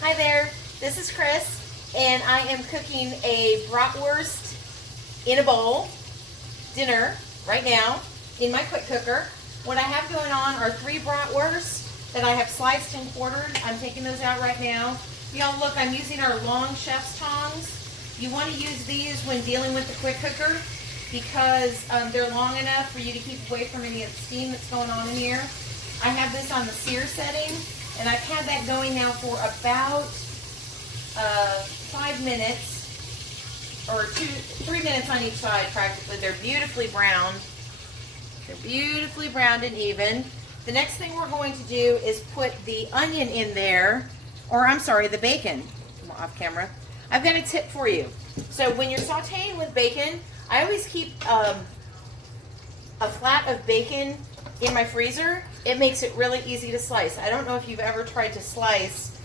Hi there, this is Chris, and I am cooking a bratwurst in a bowl dinner right now in my quick cooker. What I have going on are 3 bratwursts that I have sliced and quartered. I'm taking those out right now. Y'all look, I'm using our long chef's tongs. You want to use these when dealing with the quick cooker because they're long enough for you to keep away from any of the steam that's going on in here. I have this on the sear setting, and I've had that going now for about 5 minutes, or 3 minutes on each side practically. They're beautifully browned. They're beautifully browned and even. The next thing we're going to do is put the onion in there, or I'm sorry, the bacon. I'm off camera. I've got a tip for you. So when you're sauteing with bacon, I always keep a flat of bacon in my freezer. It makes it really easy to slice. I don't know if you've ever tried to slice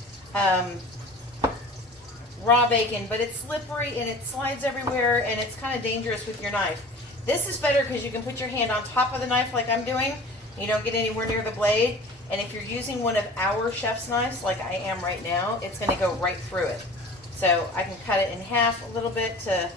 raw bacon, but it's slippery and it slides everywhere and it's kind of dangerous with your knife. This is better because you can put your hand on top of the knife like I'm doing. You don't get anywhere near the blade. And if you're using one of our chef's knives like I am right now, it's going to go right through it. So I can cut it in half a little bit to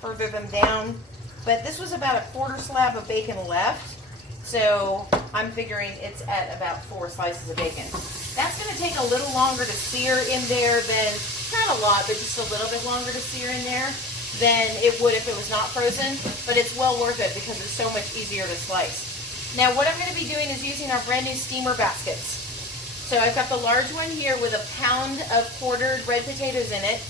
further them down. But this was about a quarter slab of bacon left. So I'm figuring it's at about 4 slices of bacon. That's going to take a little longer to sear in there than, not a lot, but just a little bit longer to sear in there than it would if it was not frozen. But it's well worth it because it's so much easier to slice. Now what I'm going to be doing is using our brand new steamer baskets. So I've got the large one here with a pound of quartered red potatoes in it.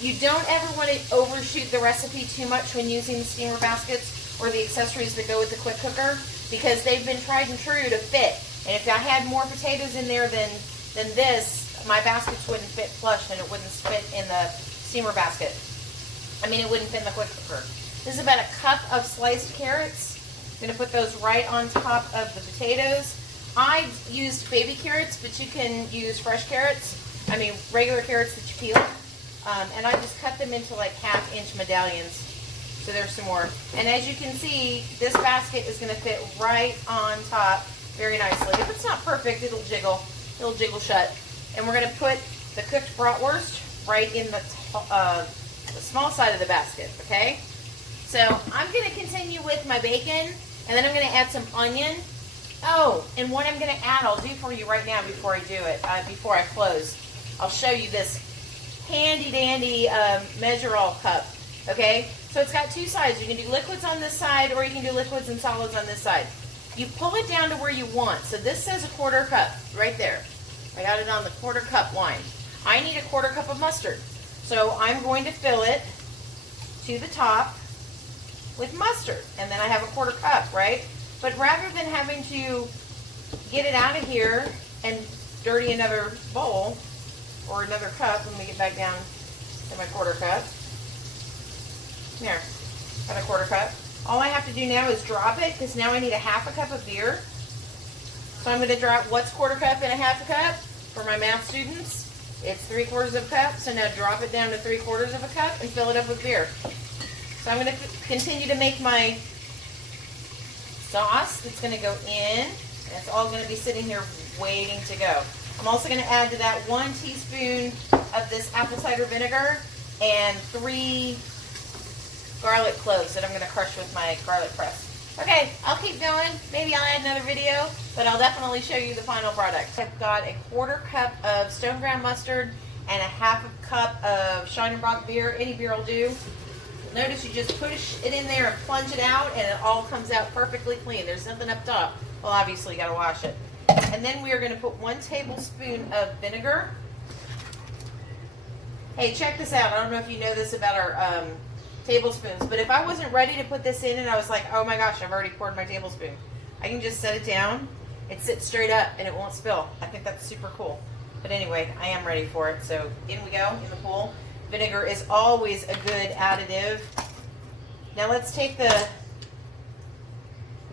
You don't ever want to overshoot the recipe too much when using the steamer baskets or the accessories that go with the quick cooker because they've been tried and true to fit. And if I had more potatoes in there than this, my baskets wouldn't fit flush and it wouldn't fit in the steamer basket. I mean, it wouldn't fit in the quick cooker. This is about a cup of sliced carrots. I'm going to put those right on top of the potatoes. I used baby carrots, but you can use fresh carrots. I mean, regular carrots that you peel. And I just cut them into like 1/2-inch medallions. So there's some more. And as you can see, this basket is going to fit right on top very nicely. If it's not perfect, it'll jiggle shut. And we're going to put the cooked bratwurst right in the small side of the basket, okay? So I'm going to continue with my bacon, and then I'm going to add some onion. Oh, and what I'm going to add, I'll do for you right now before I do it, before I close. I'll show you this handy dandy measure-all cup, okay? So it's got 2 sides. You can do liquids on this side, or you can do liquids and solids on this side. You pull it down to where you want. So this says 1/4 cup right there. I got it on the 1/4 cup line. I need 1/4 cup of mustard. So I'm going to fill it to the top with mustard. And then I have 1/4 cup, right? But rather than having to get it out of here and dirty another bowl or another cup, let me get back down to my 1/4 cup. There, got 1/4 cup. All I have to do now is drop it because now I need 1/2 cup of beer. So I'm going to drop what's 1/4 cup and 1/2 cup for my math students. It's 3/4 of a cup. So now drop it down to 3/4 of a cup and fill it up with beer. So I'm going to continue to make my sauce that's going to go in. And it's all going to be sitting here waiting to go. I'm also going to add to that 1 teaspoon of this apple cider vinegar and 3 garlic cloves that I'm going to crush with my garlic press. Okay, I'll keep going. Maybe I'll add another video, but I'll definitely show you the final product. I've got 1/4 cup of stone ground mustard and 1/2 cup of Shinerbach beer. Any beer will do. Notice you just push it in there and plunge it out, and it all comes out perfectly clean. There's nothing up top. Well, obviously, you got to wash it. And then we are going to put 1 tablespoon of vinegar. Hey, check this out. I don't know if you know this about our tablespoons, but if I wasn't ready to put this in and I was like, oh my gosh, I've already poured my tablespoon, I can just set it down. It sits straight up and it won't spill. I think that's super cool. But anyway, I am ready for it. So in we go in the pool. Vinegar is always a good additive. Now let's take the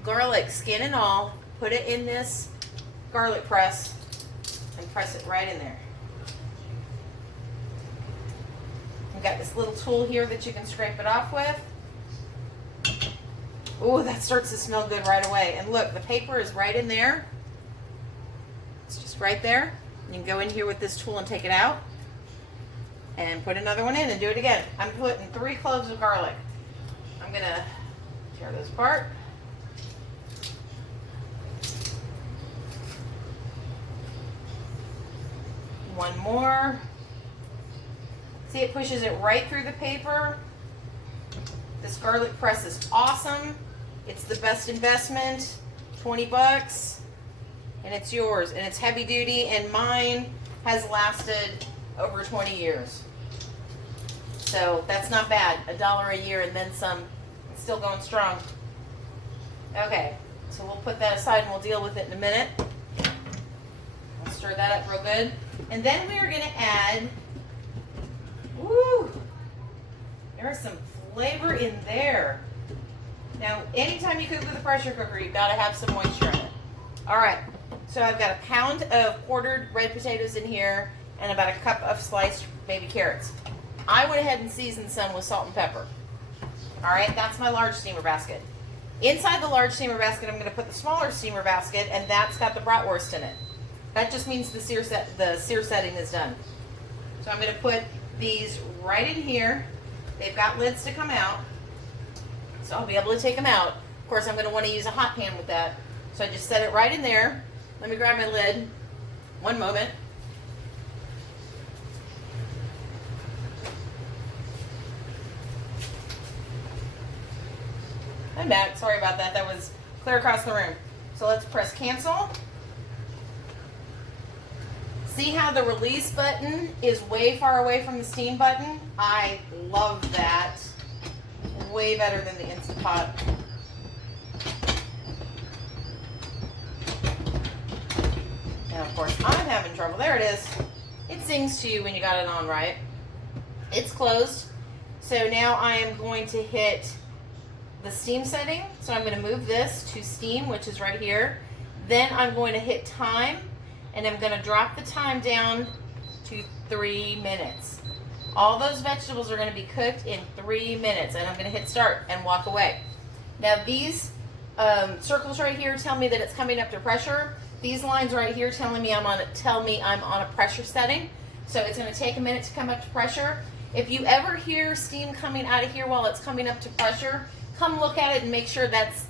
garlic, skin and all, put it in this garlic press and press it right in there. I've got this little tool here that you can scrape it off with. Ooh, that starts to smell good right away. And look, the paper is right in there. It's just right there. You can go in here with this tool and take it out. and put another one in and do it again. I'm putting 3 cloves of garlic. I'm gonna tear this apart. One more. See, it pushes it right through the paper. This garlic press is awesome. It's the best investment. 20 bucks. And it's yours. And it's heavy duty. And mine has lasted over 20 years. So that's not bad. $1 a year and then some. It's still going strong. Okay. So we'll put that aside and we'll deal with it in a minute. I'll stir that up real good. And then we are going to add, woo, there's some flavor in there. Now, anytime you cook with a pressure cooker, you've got to have some moisture in it. All right, so I've got a pound of quartered red potatoes in here and about a cup of sliced baby carrots. I went ahead and seasoned some with salt and pepper. All right, that's my large steamer basket. Inside the large steamer basket, I'm going to put the smaller steamer basket, and that's got the bratwurst in it. That just means the sear setting is done. So I'm going to put these right in here. They've got lids to come out, so I'll be able to take them out. Of course, I'm going to want to use a hot pan with that. So I just set it right in there. Let me grab my lid. One moment. I'm back. Sorry about that. That was clear across the room. So let's press cancel. See how the release button is way far away from the steam button? I love that. Way better than the Instant Pot. And of course, I'm having trouble. There it is. It sings to you when you got it on, right? It's closed. So now I am going to hit the steam setting. So I'm going to move this to steam, which is right here. Then I'm going to hit time. And I'm going to drop the time down to 3 minutes. All those vegetables are going to be cooked in 3 minutes. And I'm going to hit start and walk away. Now these circles right here tell me that it's coming up to pressure. These lines right here telling me I'm on a pressure setting. So it's going to take a minute to come up to pressure. If you ever hear steam coming out of here while it's coming up to pressure, come look at it and make sure that's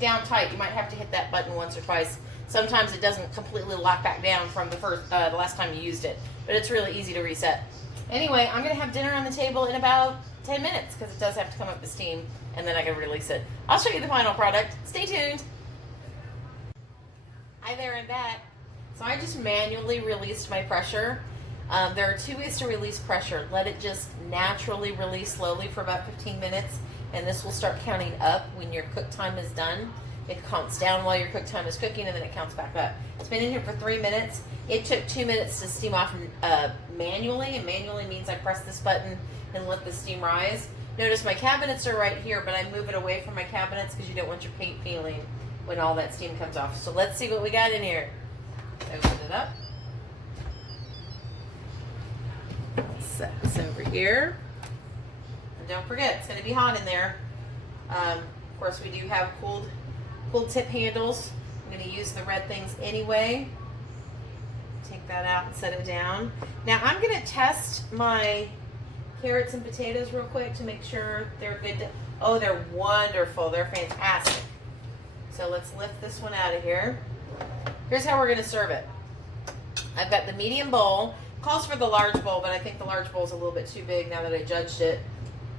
down tight. You might have to hit that button once or twice. Sometimes it doesn't completely lock back down from the last time you used it, but it's really easy to reset. Anyway, I'm going to have dinner on the table in about 10 minutes because it does have to come up to steam, and then I can release it. I'll show you the final product. Stay tuned. Hi there, I'm back. So I just manually released my pressure. There are 2 ways to release pressure. Let it just naturally release slowly for about 15 minutes, and this will start counting up when your cook time is done. It counts down while your cook time is cooking, and then it counts back up. It's been in here for 3 minutes. It took 2 minutes to steam off manually, and manually means I press this button and let the steam rise. Notice my cabinets are right here, but I move it away from my cabinets because you don't want your paint peeling when all that steam comes off. So let's see what we got in here. Open it up. Set this over here. And don't forget, it's going to be hot in there. Of course, we do have cooled tip handles. I'm going to use the red things anyway. Take that out and set it down. Now I'm going to test my carrots and potatoes real quick to make sure they're good. Oh, they're wonderful. They're fantastic. So let's lift this one out of here. Here's how we're going to serve it. I've got the medium bowl. Calls for the large bowl, but I think the large bowl is a little bit too big now that I judged it.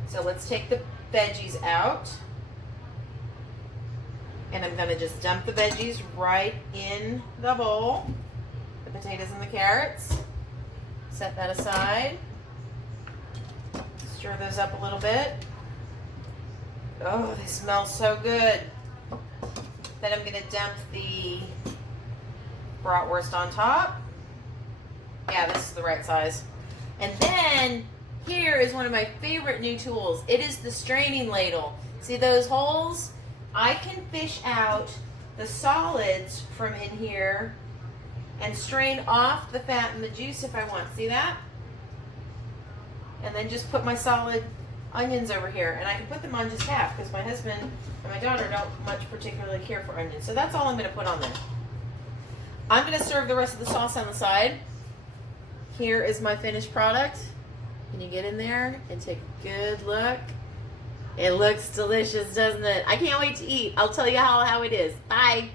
So let's take the veggies out. And I'm going to just dump the veggies right in the bowl. The potatoes and the carrots. Set that aside. Stir those up a little bit. Oh, they smell so good. Then I'm going to dump the bratwurst on top. Yeah, this is the right size. And then here is one of my favorite new tools. It is the straining ladle. See those holes? I can fish out the solids from in here and strain off the fat and the juice if I want. See that? And then just put my solid onions over here. And I can put them on just half because my husband and my daughter don't much particularly care for onions. So that's all I'm going to put on there. I'm going to serve the rest of the sauce on the side. Here is my finished product. Can you get in there and take a good look? It looks delicious, doesn't it? I can't wait to eat. I'll tell you how it is. Bye.